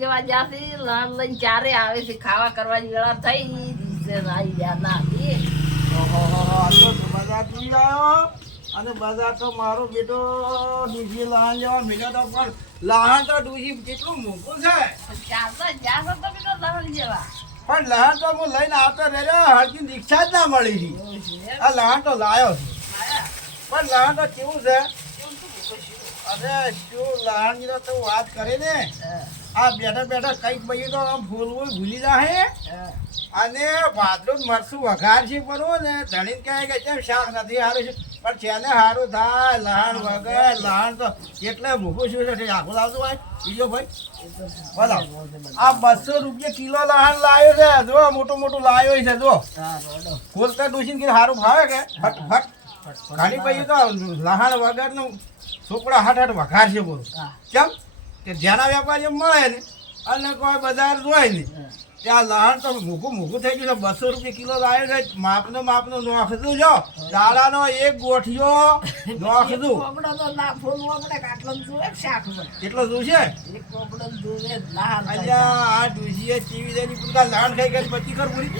જેવા જ્યાંથી લણ લઈને ચારે આવે છે ખાવા કરવાની વેળા થઈ દિવસે આવી ગયા ના તો બજાર જોઈ આવ્યો અને બજાર તો મારો બેટો ડૂસી લહાણ જેવા મિલે તો પણ લહાણ તો ડૂસી કેટલું મોંઘું છે ચારતો જ્યાં તો બીજો લણ જેવા પણ લહાણ તો હું લઈને આવતો રહ્યો હરકી રિક્ષા જ ના મળી હતી આ લહાણ તો લાયો છે પણ લહાણ તો કેવું છે અરે શું લહાણની તો વાત કરે ને આ બેઠા બેઠા કઈક ભાઈ તો આમ ભૂલવું ભૂલી જાય અને ભાદરું મરસું વઘાર છે બરોબર ને ધણીને કહે કે કેમ શાક નથી સારું છે પણ છેને સારું થાય લહાણ વગર લહાણ તો એટલે ભૂખું શું છે આખું લાવતું ભાઈ બીજો ભાઈ બોલો આ 200 રૂપિયા કિલો લહાણ લાવ્યો છે જો મોટું મોટું લાવ્યો છે જો ખોલતા ડૂસીને કે સારું ભાવે કે ફટ ઘણી ભાઈ તો લહાણ વગરનું છોકરા હટ વઘાર છે બોલો કેમ કે જ્યાંના વેપારીઓ મળે ને અને કોઈ બજાર જોય ને ત્યાં લહાણ તો મૂકું થઈ ગયું છે 200 રૂપિયા કિલો લાવ્યો છે માપનો નોખતું જો દાડાનો એક ગોઠિયો નોખતું કેટલો જોશે આ ડુસીએ ટીવી લઈને પૂરા લહાણ ખાઈ ગઈ પછી કર પૂરી